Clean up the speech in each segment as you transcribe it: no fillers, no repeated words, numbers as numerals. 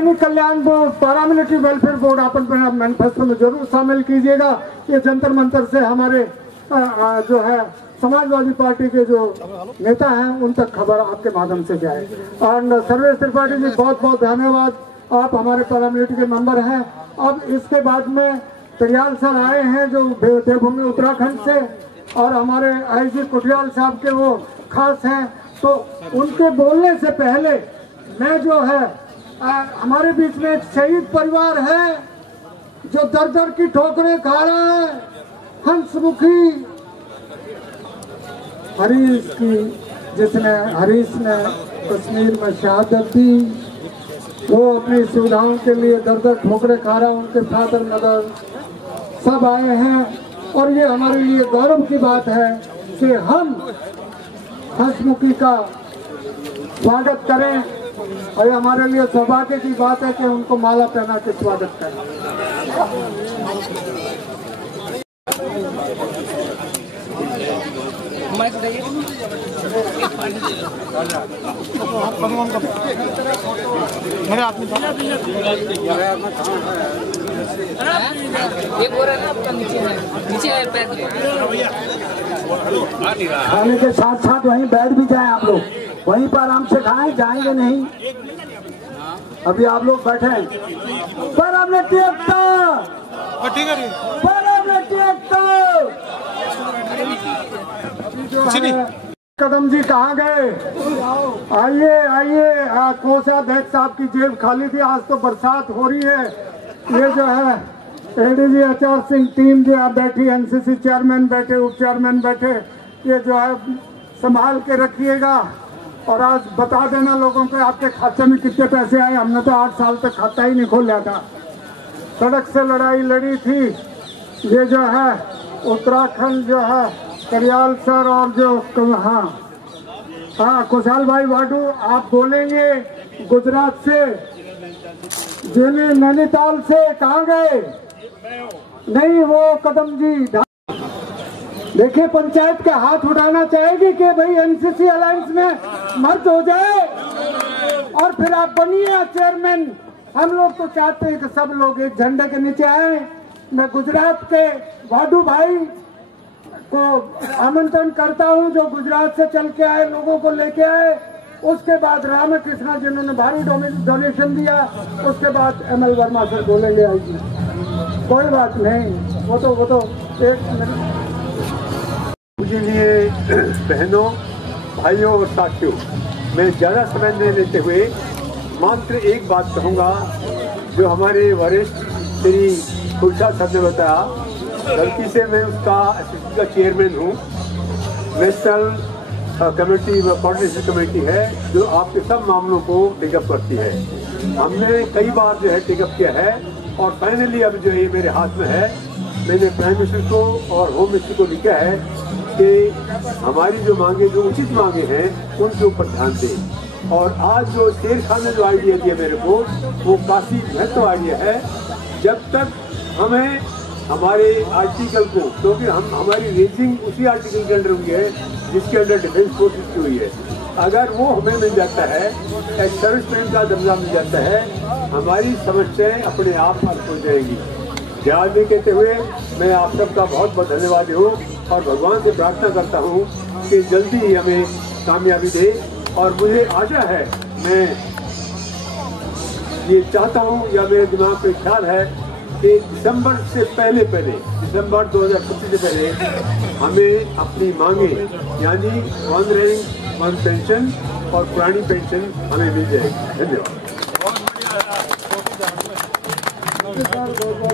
कल्याण board, paramilitary welfare board अपन manifesto में जरूर शामिल कीजिएगा। ये जंतर मंतर से हमारे जो है समाजवादी पार्टी के जो नेता हैं उन तक खबर आपके माध्यम से जाए। और सर्वेश त्रिपाठी जी बहुत बहुत धन्यवाद, आप हमारे पैरामिलिट्री के मेंबर हैं। अब इसके बाद में करियाल सर आए हैं जो देवभूमि उत्तराखंड से, और हमारे आईजी कुटियाल साहब के वो खास हैं, तो उनके बोलने से पहले मैं जो है हमारे बीच में एक शहीद परिवार है जो दर दर की ठोकरें खा रहा है, हंसमुखी हरीश की, जिसने हरीश ने कश्मीर में शहादत दी, वो अपनी सुविधाओं के लिए दर दर ठोकरें खा रहा है। उनके फादर मदर सब आए हैं और ये हमारे लिए गौरव की बात है कि हम हंसमुखी का स्वागत करें, और ये हमारे लिए सौभाग्य की बात है कि उनको माला पहना के स्वागत करें। मेरे हाथ में खाने के साथ साथ वहीं बैठ भी जाएं आप लोग, वहीं पर आराम से खाएं, जाएंगे नहीं। अभी आप लोग बैठे पर हमने कदम जी कहाँ गए? आइए आइए, कोषाध्यक्ष साहब की जेब खाली थी, आज तो बरसात हो रही है। ये जो है एडीजी आचार सिंह टीम जो आप बैठी, एनसीसी चेयरमैन बैठे, उप चेयरमैन बैठे, ये जो है संभाल के रखिएगा और आज बता देना लोगों को आपके खाते में कितने पैसे आए। हमने तो 8 साल तक खाता ही नहीं खोला था, सड़क से लड़ाई लड़ी थी। ये जो है उत्तराखंड जो है करियाल सर और जो हाँ खुशहाल भाई वाडू आप बोलेंगे गुजरात से, जिन्हें नैनीताल से कहाँ गए? नहीं वो कदम जी। देखिए पंचायत का हाथ उठाना चाहेगी कि भाई एनसीसी अलायंस में मर्ज हो जाए और फिर आप बनिए चेयरमैन। हम लोग तो चाहते हैं कि सब लोग एक झंडे के नीचे आए। मैं गुजरात के वाडू भाई को आमंत्रण करता हूं जो गुजरात से चल के आए, लोगों को लेके आए। उसके बाद रामकृष्णा जिन्होंने भारी डोनेशन दिया, उसके बाद एमएल वर्मा सर बोलेंगे। आईजी कोई बात नहीं, वो तो एक मुझे लिए बहनों भाइयों और साथियों, मैं ज़्यादा समय नहीं लेते हुए मात्र एक बात कहूँगा जो हमारे वरिष्ठ श्री खुर्शाद साहब ने बताया। गलती से मैं उसका एसएससी का चेयरमैन हूँ। नेशनल कमेटी कोऑर्डिनेशन कमेटी है जो आपके सब मामलों को टेकअप करती है। हमने कई बार जो है टेकअप किया है और फाइनली अब जो है मेरे हाथ में है। मैंने प्राइम मिनिस्टर को और होम मिनिस्टर को लिखा है कि हमारी जो मांगे, जो उचित मांगे हैं, उनके ऊपर ध्यान दें। और आज जो शेर खान ने जो आइडिया दिया मेरे को, वो काफ़ी महत्व आइडिया है। जब तक हमें हमारे आर्टिकल को, क्योंकि हमारी रेजिंग उसी आर्टिकल के अंडर हुई है जिसके अंडर डिफेंस फोर्सेस की हुई है, अगर वो हमें मिल जाता है, एक सर्विसमैन का दर्जा मिल जाता है, हमारी समस्याएं अपने आप हल हो जाएंगी। ध्यान में कहते हुए मैं आप सबका बहुत बहुत धन्यवाद हूँ और भगवान से प्रार्थना करता हूँ कि जल्दी ही हमें कामयाबी दे। और मुझे आशा है, मैं ये चाहता हूँ या मेरे दिमाग में ख्याल है कि दिसंबर से पहले दिसंबर 2025 से पहले हमें अपनी मांगे यानी 1 रैंक 1 पेंशन और पुरानी पेंशन हमें मिल जाएगी। धन्यवाद।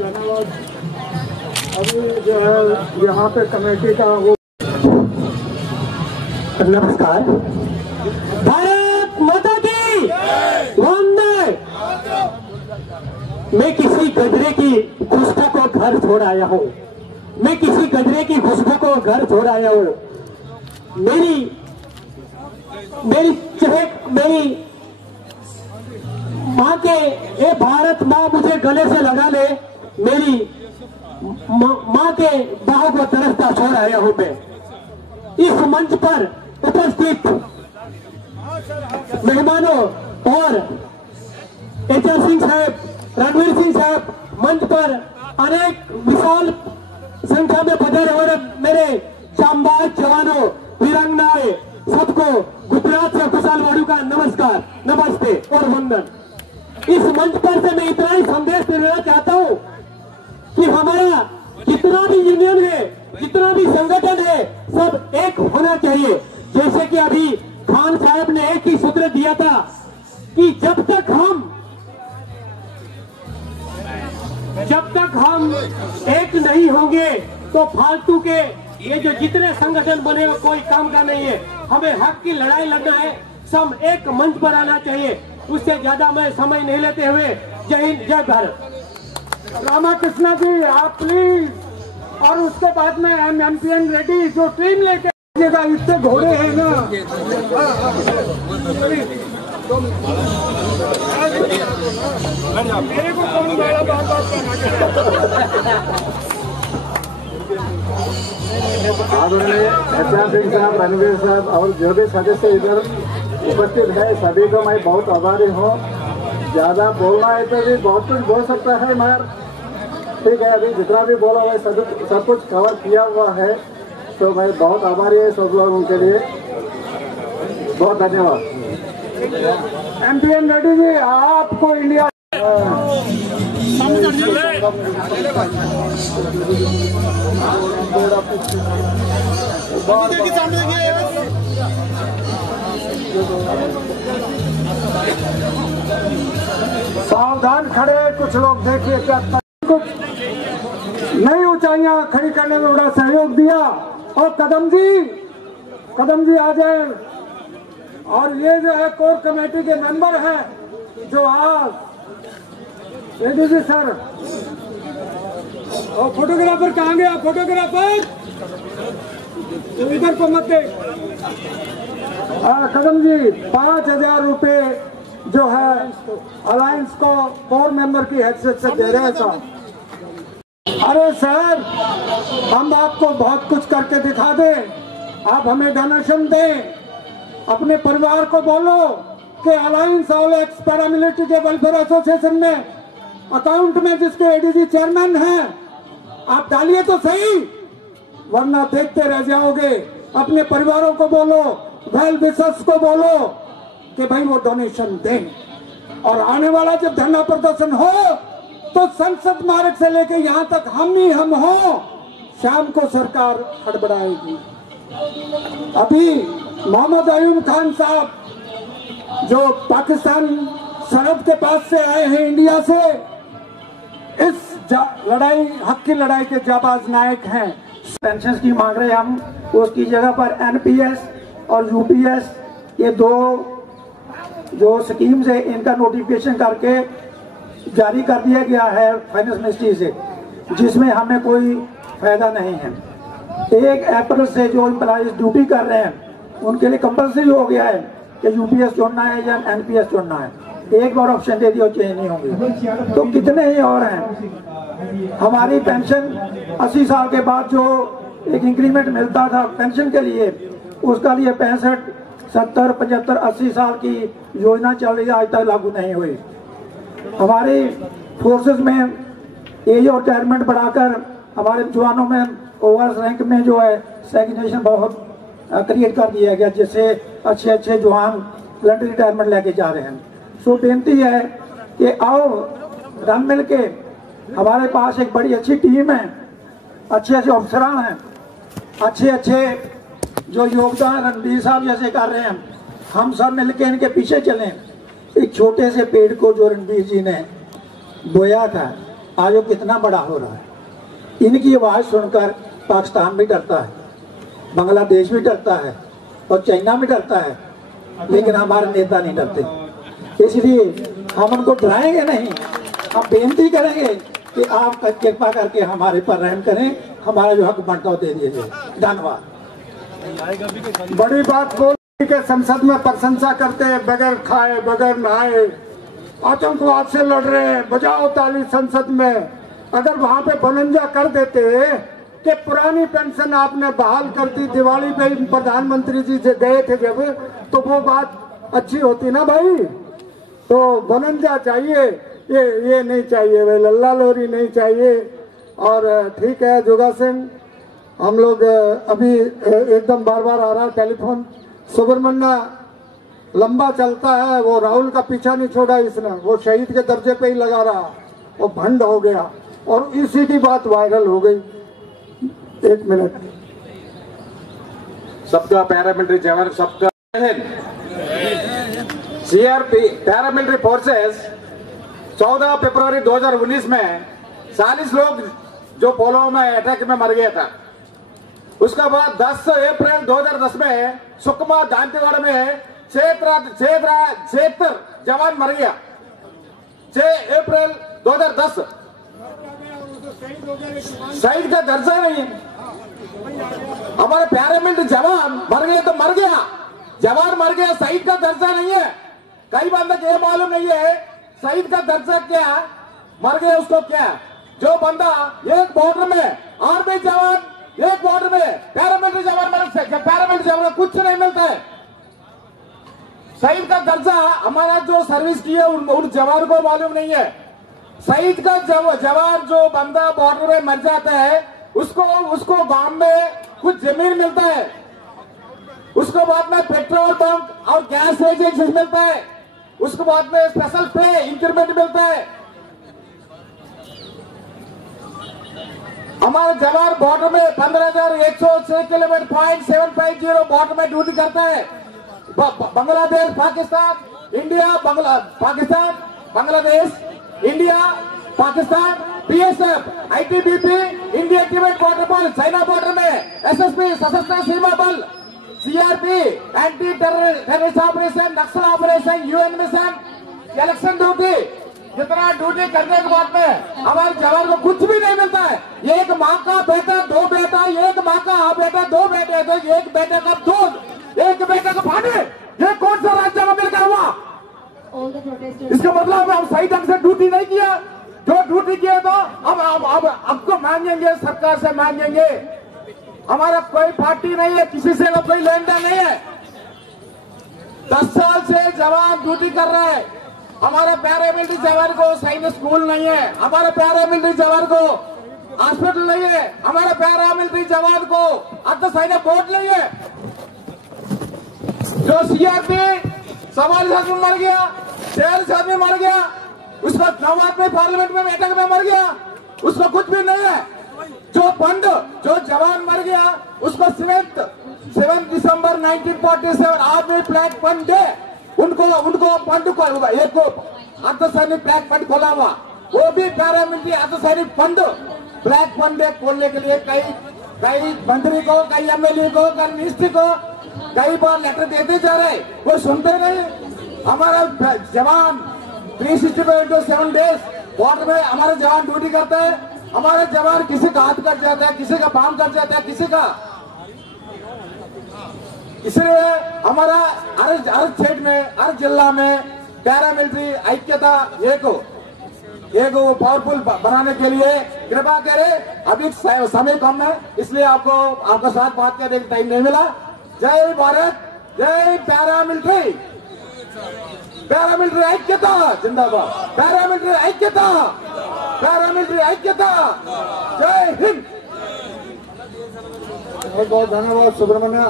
धन्यवाद। अभी जो है यहाँ पे कमेटी का वो नमस्कार। भारत माता की वंदे। मैं किसी गजरे की खुशबू को घर छोड़ आया हूँ, मैं किसी गजरे की खुशबू को घर छोड़ आया हूँ। मेरी माँ के, ये भारत माँ मुझे गले से लगा ले, मेरी माँ के बाहों को तरसता छोड़ आया हूँ मैं। इस मंच पर उपस्थित मेहमानों और एचआर सिंह साहब, रणवीर सिंह साहब मंच पर अनेक विशाल संख्या में पधारे हुए मेरे जांबाज जवानों, वीरांगनाएं, सबको गुजरात से खुशहाल वाडू का नमस्कार, नमस्ते और वंदन। इस मंच पर से मैं इतना ही संदेश देना चाहता हूं कि हमारा जितना भी यूनियन है, जितना भी संगठन है, सब एक होना चाहिए। जैसे कि अभी खान साहब ने एक ही सूत्र दिया था कि जब तक हम एक नहीं होंगे तो फालतू के ये जो जितने संगठन बने हो कोई काम का नहीं है। हमें हक की लड़ाई लड़ना है, सब एक मंच पर आना चाहिए। उससे ज्यादा मैं समय नहीं लेते हुए जय हिंद, जय भारत। रामाकृष्णा जी आप प्लीज, और उसके बाद में एमपीएन रेड्डी जो टीम लेके आइएगा, इतने घोड़े हैं ना। मेरे को कौन बड़ा बात आदरणीय एचआर सिंह साहब, रणवीर साहब और जो भी सदस्य इधर उपस्थित है, सभी को मैं बहुत आभारी हूँ। ज्यादा बोलना है तो भी बहुत कुछ बोल सकता है, मगर ठीक है, अभी जितना भी बोला हुआ है सब कुछ कवर किया हुआ है। तो मैं बहुत आभारी है सब लोगों के लिए, बहुत धन्यवाद। एमपीएन रेड्डी जी आपको इंडिया सावधान खड़े, कुछ लोग देखिए क्या कुछ नई ऊंचाइयां खड़ी करने में बड़ा सहयोग दिया। और कदम जी आ जाए। और ये जो है कोर कमेटी के मेंबर हैं जो आज रेड्डी जी सर, और फोटोग्राफर कहाँ गया? फोटोग्राफर इधर को मत देख। कदम जी 5,000 रुपए जो है अलायंस को कोर मेंबर की हैसियत से दे रहे हैं साहब। अरे सर, हम आपको बहुत कुछ करके दिखा दें, आप हमें डोनेशन दें। अपने परिवार को बोलो कि अलायंस ऑल एक्स पैरामिलिट्री के वेलफेयर एसोसिएशन में अकाउंट में जिसके एडीजी चेयरमैन हैं, आप डालिए तो सही, वरना देखते रह जाओगे। अपने परिवारों को बोलो, वेल विशर्स को बोलो कि भाई वो डोनेशन दें। और आने वाला जब धरना प्रदर्शन हो तो संसद मार्ग से लेके यहाँ तक हम ही हम हो, शाम को सरकार हड़बड़ाएगी। अभी मोहम्मद अयूब खान साहब जो पाकिस्तान सरहद के पास से आए हैं इंडिया से, इस लड़ाई, हक की लड़ाई के जाबाज नायक हैं। पेंशन की मांग रहे हैं हम, उसकी जगह पर एनपीएस और यूपीएस ये दो जो स्कीम्स है इनका नोटिफिकेशन करके जारी कर दिया गया है फाइनेंस मिनिस्ट्री से, जिसमें हमें कोई फायदा नहीं है। 1 अप्रैल से जो एम्प्लॉइज ड्यूटी कर रहे हैं उनके लिए कंपल्सरी हो गया है कि यूपीएस चुनना है या एनपीएस चुनना है। एक बार ऑप्शन दे दिया चेंज नहीं होंगे। तो कितने ही और हैं। हमारी पेंशन 80 साल के बाद जो एक इंक्रीमेंट मिलता था पेंशन के लिए, उसका लिए 65, 70, 75, 80 साल की योजना चल रही है, आज तक लागू नहीं हुई। हमारी फोर्सेस में एज और रिटायरमेंट बढ़ाकर हमारे जवानों में ओवर रैंक में जो है सेग्रीगेशन बहुत क्रिएट कर दिया गया, जिससे अच्छे जवान वॉलंटरी रिटायरमेंट लेके जा रहे हैं। सो बेनती है कि आओ रल मिल के, हमारे पास एक बड़ी अच्छी टीम है, अच्छे अफसरान हैं, अच्छे जो योगदान रणवीर साहब जैसे कर रहे हैं, हम सब मिलके इनके पीछे चलें। एक छोटे से पेड़ को जो रणवीर जी ने बोया था, आज वो कितना बड़ा हो रहा है। इनकी आवाज़ सुनकर पाकिस्तान भी डरता है, बांग्लादेश भी डरता है और चाइना भी डरता है, लेकिन हमारे नेता नहीं डरते। इसलिए हम उनको डराएंगे नहीं, हम बेनती करेंगे कि आप कृपा करके हमारे पर रहम करें, हमारा जो हक बनता हो दे दीजिए। धन्यवाद। बड़ी बात बोल के संसद में प्रशंसा करते हैं, बगैर खाए बगैर नहाए आतंकवाद से लड़ रहे हैं, बजाओ ताली संसद में। अगर वहां पे बनंजा कर देते कि पुरानी पेंशन आपने बहाल कर दी, दिवाली पे प्रधानमंत्री जी से गए थे जब, तो वो बात अच्छी होती ना भाई। तो बनंजा चाहिए, ये नहीं चाहिए, वे लल्ला लोरी नहीं चाहिए। और ठीक है जोगा सिंह, हम लोग अभी एकदम बार बार आ रहा टेलीफोन, सुब्रमण्य लंबा चलता है, वो राहुल का पीछा नहीं छोड़ा इसने, वो शहीद के दर्जे पे ही लगा रहा, वो भंड हो गया और इसी की बात वायरल हो गई। 1 मिनट, सबका पैरामिलिट्री जवान, सबका सीआरपी पैरामिलिट्री फोर्सेस 14 फरवरी 2019 में 40 लोग जो पोलो में अटैक में मर गया था। उसके बाद 10 अप्रैल 2010 में सुकमा दांतेवाड़ा में 76 जवान मर गया। 6 अप्रैल 2010 शहीद का दर्जा नहीं है। हमारे पैरामिलिट्री जवान मर गए तो मर गया, जवान मर गया, शहीद का दर्जा नहीं है। कई बंदे को ये मालूम नहीं है शहीद का दर्जा क्या, मर गया उसको क्या। जो बंदा एक बॉर्डर में आर्मी जवान, एक बॉर्डर में पैरामिलिट्री जवान मर, पैरामिलिट्री जवान कुछ नहीं मिलता है। शहीद का दर्जा हमारा जो सर्विस की है उन जवान को मालूम नहीं है। शहीद का जवान जो बंदा बॉर्डर में मर जाता है उसको गांव में कुछ जमीन मिलता है, उसको बाद में पेट्रोल पंप और गैस एजेंसी मिलता है, उसके बाद में स्पेशल पे इंक्रीमेंट मिलता है। हमारे जवान बॉर्डर में 15,106 किलोमीटर .750 बॉर्डर में ड्यूटी करता है। Bangladesh, Pakistan, India, Pakistan, Bangladesh, India, Pakistan, BSF, ITBP, India Tibet border बल, चाइना बॉर्डर में एसएसबी, सशस्त्र सीमा बल, CRP, anti terrorist operation, Naxal operation, UN mission, election duty, जितना ड्यूटी करने के बाद में हमारे जवान को कुछ भी नहीं मिलता है। एक माँ का बेटा, 2 बेटा, एक माँ का बेटा, 2 बेटे, तो एक बेटे का दूध, एक बेटे का पानी, ये कौन सा राज्य में मिलकर हुआ? इसका मतलब हम सही ढंग से ड्यूटी नहीं किया। जो ड्यूटी किया तो अब आपको मांगेंगे, सरकार से मांगेंगे। हमारा कोई पार्टी नहीं है, किसी से कोई लेन देन नहीं है। 10 साल से जवान ड्यूटी कर रहा है। हमारे पैरामिलिट्री जवान को सैन्य स्कूल नहीं है, हमारे पैरामिलिट्री जवान को हॉस्पिटल नहीं है, हमारे पैरामिलिट्री जवान को अर्धसैनिक बोर्ड नहीं है। जो सीआरपी 44 आदमी मर गया, 43 आदमी मर गया, उसका 9 आदमी पार्लियामेंट में अटैक में मर गया, उसका कुछ भी नहीं है। जो फंड, जो जवान मर गया उसको 7 दिसंबर 1947 आर्मी फ्लैग फंड डे, उनको फंड को एक अर्धसैनिक फ्लैग फंड खोला हुआ, वो भी पैरामिलिट्री अर्धसैनिक फंड फ्लैग फंड डे खोलने के लिए कई मंत्री को, कई एमएलए को, कई मिनिस्टर को कई बार लेटर देते जा रहे, वो सुनते नहीं। हमारा जवान 365 डेज बॉर्डर में हमारे जवान ड्यूटी करते हैं। हमारे जवान किसी का हाथ कट जाता है, किसी का बाम कट जाता है, किसी का, इसलिए हमारा हर स्टेट में, हर जिला में पैरामिलिट्री ऐक्यता एक पावरफुल बनाने के लिए कृपा करें। अभी समय कम है, इसलिए आपको साथ बात करने का टाइम नहीं मिला। जय भारत, जय पैरामिलिट्री, पैरामिलिट्री ऐक्यता जिंदाबाद, पैरामिलिट्री ऐक्यता, पैरामिलिट्री ऐक्यता, जय हिंद। बहुत बहुत धन्यवाद सुब्रमण्य।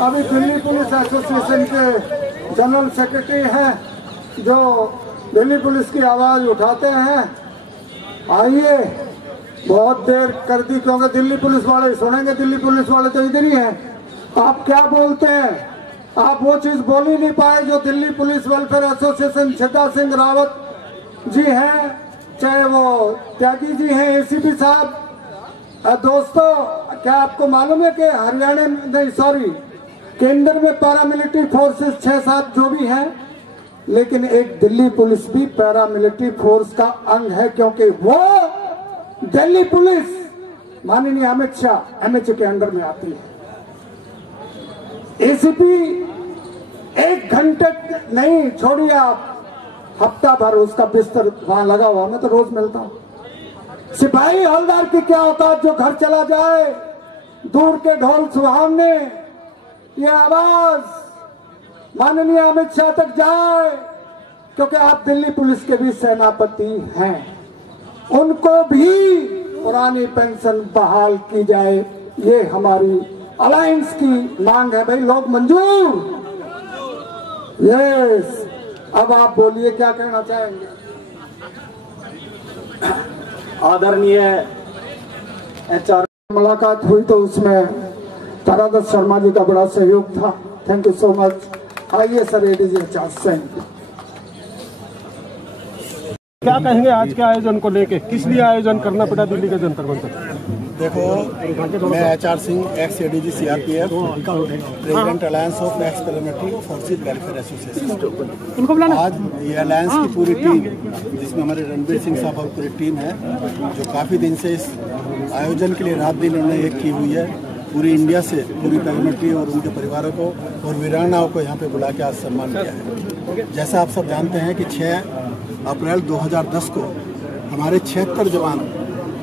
अभी दिल्ली पुलिस एसोसिएशन के जनरल सेक्रेटरी हैं जो दिल्ली पुलिस की आवाज उठाते हैं। आइए, बहुत देर कर दी क्योंकि दिल्ली पुलिस वाले सुनेंगे, दिल्ली पुलिस वाले तो इधर ही हैं। आप क्या बोलते हैं? आप वो चीज बोल ही नहीं पाए जो Delhi police welfare association Shiddha Singh Rawat ji हैं, चाहे वो त्यागी जी हैं, एसीपी साहब। दोस्तों, क्या आपको मालूम है कि हरियाणा में नहीं, सॉरी, केंद्र में पैरामिलिट्री फोर्सेस 6-7 जो भी हैं, लेकिन एक दिल्ली पुलिस भी पैरामिलिट्री फोर्स का अंग है, क्योंकि वो दिल्ली पुलिस माननीय अमित शाह एमएचए के अंडर में आती है। एसीपी 1 घंटे नहीं, छोड़िए आप, हफ्ता भर उसका बिस्तर वहां लगा हुआ, मैं तो रोज मिलता हूं। सिपाही हवलदार की क्या औकात जो घर चला जाए, दूर के ढोल सुहावने, ये आवाज माननीय अमित शाह तक जाए, क्योंकि आप दिल्ली पुलिस के भी सेनापति हैं, उनको भी पुरानी पेंशन बहाल की जाए, ये हमारी अलायंस की मांग है। भाई लोग मंजूर? यस। अब आप बोलिए क्या कहना चाहेंगे। आदरणीय HR मुलाकात हुई तो उसमें तारादत्त शर्मा जी का बड़ा सहयोग था। Thank you so much. आइए सर, ADG HR सिंह। क्या कहेंगे आज के आयोजन को लेके, किस लिए आयोजन करना पड़ा दिल्ली के जंतर मंतर? देखो, मैं HR Singh, x ADG CRPF, president alliance of x paramilitary forces welfare association. आज ये अलायंस की पूरी टीम, जिसमें हमारे रणबीर सिंह साहब और पूरी टीम है, जो काफ़ी दिन से इस आयोजन के लिए रात दिन उन्होंने एक की हुई है। पूरी इंडिया से पूरी पैरामिलिट्री और उनके परिवारों को और वीरांगनाओं को यहाँ पे बुला के आज सम्मान किया है। जैसा आप सब जानते हैं कि 6 अप्रैल 2010 को हमारे 76 जवान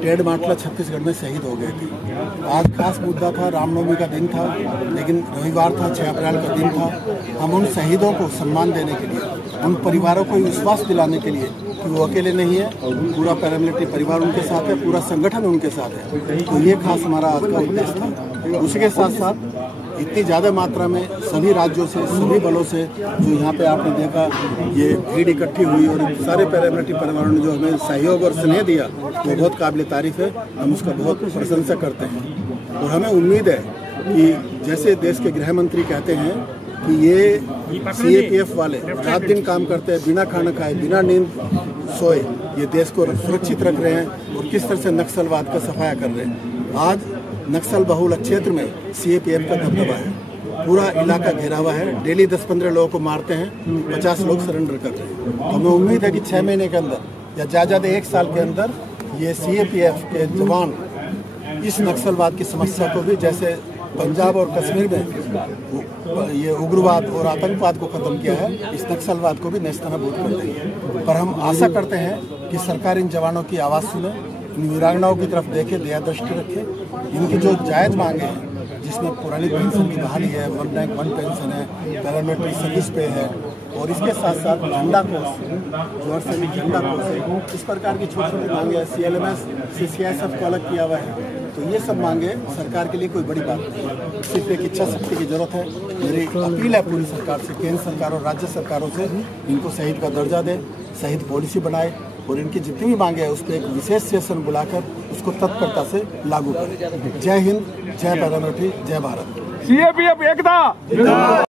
टेढ़ माटला छत्तीसगढ़ में शहीद हो गए थे। आज खास मुद्दा था, रामनवमी का दिन था, लेकिन रविवार था, 6 अप्रैल का दिन था। हम उन शहीदों को सम्मान देने के लिए, उन परिवारों को विश्वास दिलाने के लिए कि वो अकेले नहीं है, पूरा पैरामिलिट्री परिवार उनके साथ है, पूरा संगठन उनके साथ है। तो ये खास हमारा आज का उद्देश्य था। उसके साथ साथ इतनी ज़्यादा मात्रा में सभी राज्यों से, सभी बलों से जो यहाँ पे आपने देखा, ये भीड़ इकट्ठी हुई और सारे पैरामिलिट्री परिवारों ने जो हमें सहयोग और स्नेह दिया, वो बहुत काबिल तारीफ है। हम उसका बहुत प्रशंसा करते हैं और हमें उम्मीद है कि जैसे देश के गृह मंत्री कहते हैं कि ये CAPF वाले रात दिन काम करते हैं, बिना खाना खाए, बिना नींद सोए, ये देश को सुरक्षित रख रहे हैं और किस तरह से नक्सलवाद का सफाया कर रहे हैं। आज नक्सल बहुल क्षेत्र में CAPF का दबदबा है, पूरा इलाका घेरा हुआ है, डेली 10-15 लोगों को मारते हैं, 50 लोग सरेंडर कर रहे हैं। तो हमें उम्मीद है कि 6 महीने के अंदर या ज़्यादा 1 साल के अंदर ये CAPF के जवान इस नक्सलवाद की समस्या को भी, जैसे पंजाब और कश्मीर में ये उग्रवाद और आतंकवाद को खत्म किया है, इस नक्सलवाद को भी नेस्तनाबूद कर देंगे। पर हम आशा करते हैं कि सरकार इन जवानों की आवाज़ सुने, इन वीरांगनाओं की तरफ देखे, दया दृष्टि रखे। इनकी जो जायज़ मांगे हैं, जिसमें पुरानी पेंशन की बहाली है, 1 रैंक 1 पेंशन है, पैरामिलिट्री सर्विस पे है, और इसके साथ साथ झंडा कोष, जो सैनिक झंडा कोष है, इस प्रकार की छोटी छोटी मांगे है। CLMS से CISF को अलग किया हुआ है। तो ये सब मांगे सरकार के लिए कोई बड़ी बात नहीं है, सिर्फ एक इच्छा शक्ति की जरूरत है। मेरी अपील है पूरी सरकार से, केंद्र सरकार और राज्य सरकारों से, इनको शहीद का दर्जा दें, शहीद पॉलिसी बनाए और इनकी जितनी भी मांगे है उस पर एक विशेष सेशन बुलाकर उसको तत्परता से लागू करें। जय हिंद, जय पैरामिलिट्री, जय भारत। CAPF एकता।